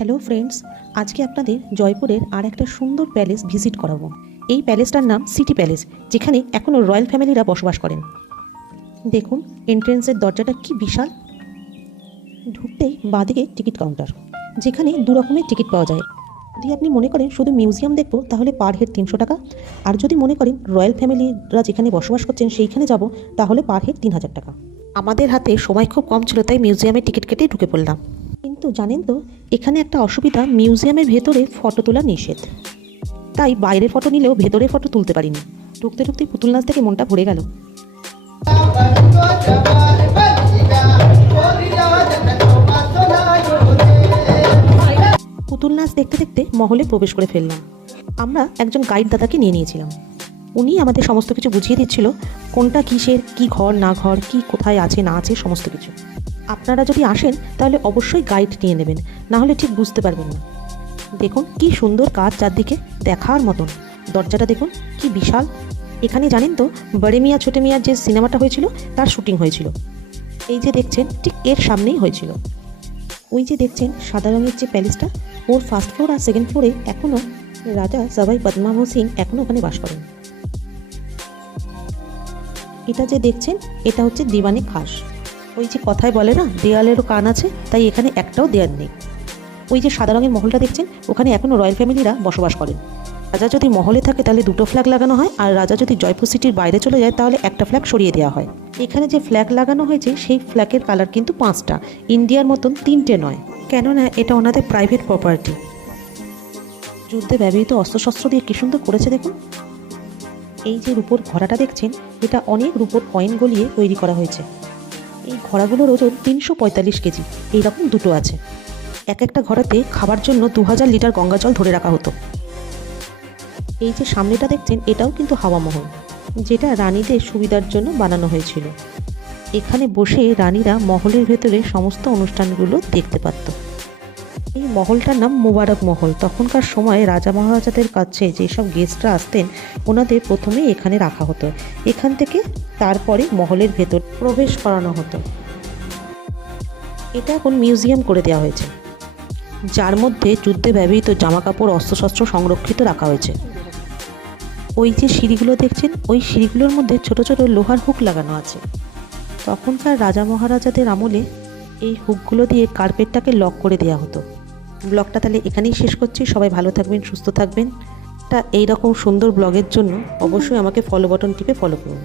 Hello friends, আজকে আপনাদের জয়পুরের আর একটা সুন্দর প্যালেস ভিজিট করাবো। এই প্যালেসটার নাম সিটি প্যালেস, যেখানে এখনও রয়্যাল ফ্যামিলিরা বসবাস করেন। দেখুন এন্ট্রেন্সের দরজাটা কি বিশাল। ঢুকতেই বাঁদিকে টিকিট কাউন্টার, যেখানে দু রকমের টিকিট পাওয়া যায়। যদি আপনি মনে করেন শুধু মিউজিয়াম দেখবো তাহলে পার হেড 300 টাকা, আর যদি মনে করেন রয়্যাল ফ্যামিলিরা যেখানে বসবাস করছেন সেইখানে যাব তাহলে পার হেড 3000 টাকা। আমাদের হাতে সময় খুব কম ছিল, তাই মিউজিয়ামে টিকিট কেটে ঢুকে পড়লাম। কিন্তু জানেন তো, এখানে একটা অসুবিধা, মিউজিয়ামের ভেতরে ফটো তোলা নিষেধ। তাই বাইরের ফটো নিলেও ভেতরের ফটো তুলতে পারিনি। ঢুকতে ঢুকতে পুতুল নাচ থেকে মনটা ভরে গেল। পুতুল নাচ দেখতে দেখতে মহলে প্রবেশ করে ফেললাম। আমরা একজন গাইড দাদাকে নিয়ে নিয়েছিলাম। উনি আমাদের সমস্ত কিছু বুঝিয়ে দিচ্ছিল, কোনটা কিসের, কি ঘর না ঘর, কি কোথায় আছে না আছে, সমস্ত কিছু। আপনারা যদি আসেন তাহলে অবশ্যই গাইড নিয়ে নেবেন, না হলে ঠিক বুঝতে পারবেন না। দেখুন কি সুন্দর কাজ, চারদিকে দেখার মতন। দরজাটা দেখুন কি বিশাল। এখানে জানেন তো, বড়ে মিয়া ছোটে মিয়ার যে সিনেমাটা হয়েছিল তার শুটিং হয়েছিল। এই যে দেখছেন ঠিক এর সামনেই হয়েছিল। ওই যে দেখছেন সাদা রঙের যে প্যালেসটা, ওর ফার্স্ট ফ্লোর আর সেকেন্ড ফ্লোরে এখনও রাজা সবাই পদ্মাবহ সিং এখনও ওখানে বাস করেন। এটা যে দেখছেন এটা হচ্ছে দিওয়ানে খাস। ওই যে কথায় বলে না, দেয়ালেরও কান আছে, তাই এখানে একটাও দেয়াল নেই। ওই যে সাদা রঙের মহলটা দেখছেন, ওখানে এখনও রয়্যাল ফ্যামিলিরা বসবাস করেন। রাজা যদি মহলে থাকে তাহলে 2টো ফ্ল্যাগ লাগানো হয়, আর রাজা যদি জয়পুর সিটির বাইরে চলে যায় তাহলে একটা ফ্ল্যাগ সরিয়ে দেওয়া হয়। এখানে যে ফ্ল্যাগ লাগানো হয়েছে সেই ফ্ল্যাগের কালার কিন্তু 5টা, ইন্ডিয়ার মতন 3টে নয়, কেননা এটা ওনাদের প্রাইভেট প্রপার্টি। যুদ্ধে ব্যবহৃত অস্ত্রশস্ত্র দিয়ে কী সুন্দর করেছে দেখুন। এই যে রূপোর ঘোড়াটা দেখছেন, এটা অনেক রূপোর কয়েন গলিয়ে তৈরি করা হয়েছে। এই ঘোড়াগুলোর ওজন 345 কেজি, এইরকম দুটো আছে। এক একটা ঘোড়াতে খাবার জন্য 2000 লিটার গঙ্গা জল ধরে রাখা হতো। এই যে সামনেটা দেখছেন, এটাও কিন্তু হাওয়া মহল, যেটা রানীদের সুবিধার জন্য বানানো হয়েছিল। এখানে বসে রানীরা মহলের ভেতরে সমস্ত অনুষ্ঠানগুলো দেখতে পারত। এই মহলটার নাম মোবারক মহল। তখনকার সময়ে রাজা মহারাজাদের কাছে যেসব গেস্টরা আসতেন, ওনাদের প্রথমে এখানে রাখা হতো। এখান থেকে তারপরে মহলের ভেতর প্রবেশ করানো হতো। এটা এখন মিউজিয়াম করে দেওয়া হয়েছে, যার মধ্যে যুদ্ধে ব্যবহৃত জামাকাপড়, অস্ত্রশস্ত্র সংরক্ষিত রাখা হয়েছে। ওই যে সিঁড়িগুলো দেখছেন, ওই সিঁড়িগুলোর মধ্যে ছোট ছোট লোহার হুক লাগানো আছে। তখনকার রাজা মহারাজাদের আমলে এই হুকগুলো দিয়ে কার্পেটটাকে লক করে দেওয়া হতো। ব্লগটা তাহলে এখানেই শেষ করছি। সবাই ভালো থাকবেন, সুস্থ থাকবেন। এইরকম সুন্দর ব্লগের জন্য অবশ্যই আমাকে ফলো বাটন টিপে ফলো করুন।